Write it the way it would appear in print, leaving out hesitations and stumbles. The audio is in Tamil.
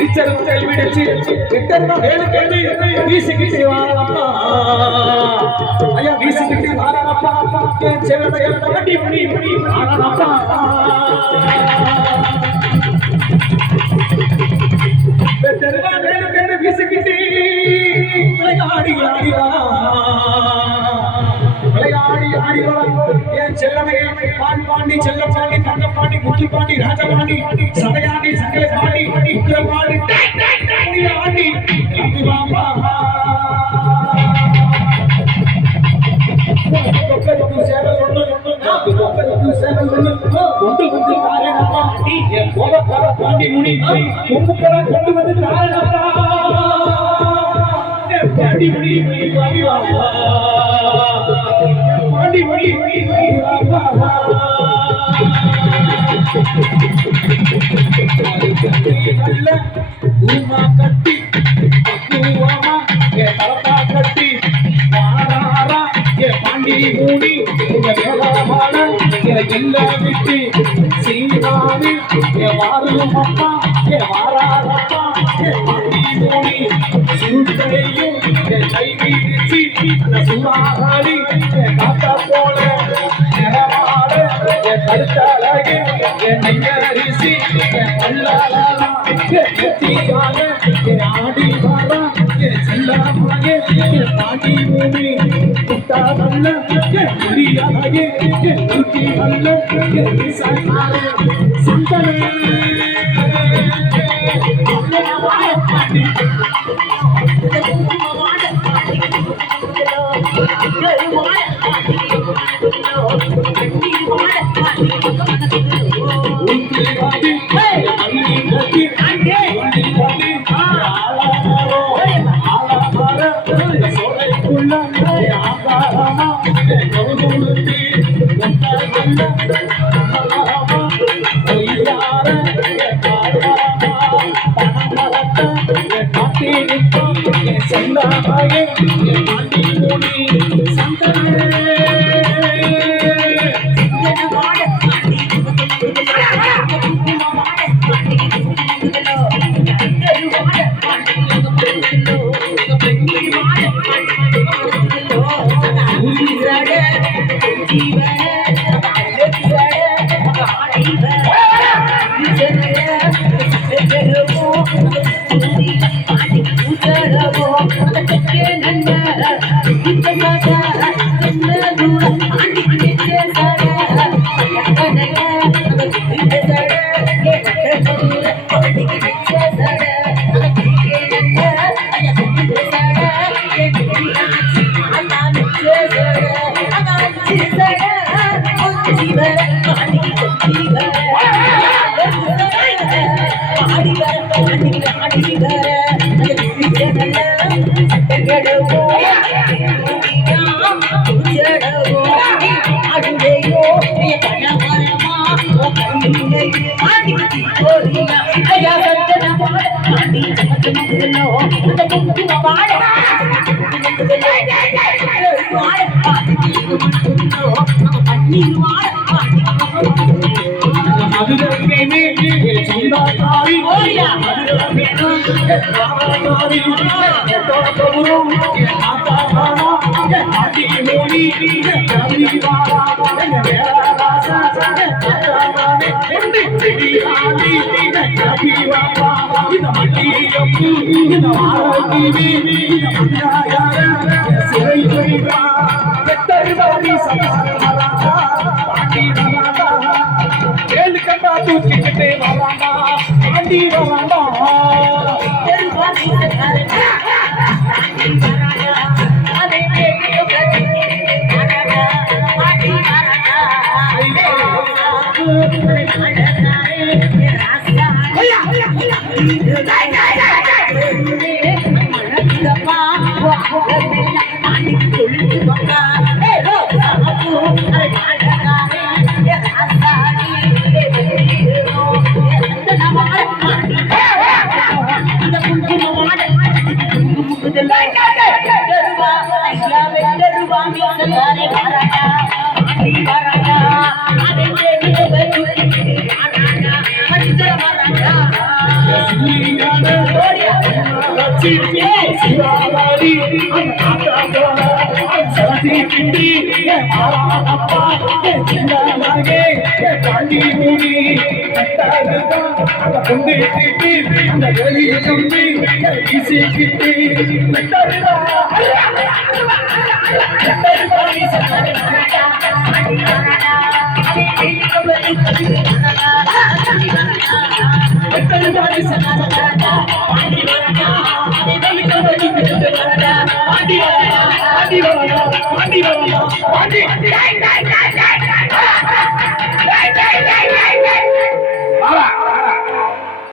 டீச்சரும் கைவிடுச்சு கிட்டமா வேலை கேள்வி வீசிக்கிட்டு வாழப்பா ஐயா வீசிக்கிட்டு வாழப்பா செவனைய பாட்டி மணி வாழப்பா பெற்றமா வேலை கேள்வி வீசிக்கிட்டு விளையாடி ஆடி என் செல்லமையை பாண்டி செல்லப்பாண்டி தங்கப்பாண்டி முத்துப்பாண்டி ராஜபாண்டி சடையாண்டி சங்கலை பாண்டி உக்கிரபாண்டி ஆண்டி அபிவாம்பா பாண்டி முனி கொண்டு வந்து பாண்டி முனி பாண்டி முனி உமா கட்டி பக்குவமா தலப்பா கட்டி மாறாரா பாண்டி மூடி வேளாவாட எல்லா விட்டு சீனாவி வாரும் அப்பா வாராரப்பா பாண்டி மூடி சுருட்டையும் கை வீழ்ச்சி சுறாடி காத்தா போல நிறமாட கருத்தழகு நெய்யரிசி ஆடி வாரா செல்லாமலே பாண்டி பூமி குட்டா நல்ல புரியாதே தூக்கி நல்ல சிந்தனை சிவாரி சதி கிண்டி அப்பா சின்னமாகே பாண்டி மூடி அந்த பொண்ணு கிட்டி அந்த வெளியே கம்பி வீசி கிட்டி பாண்டி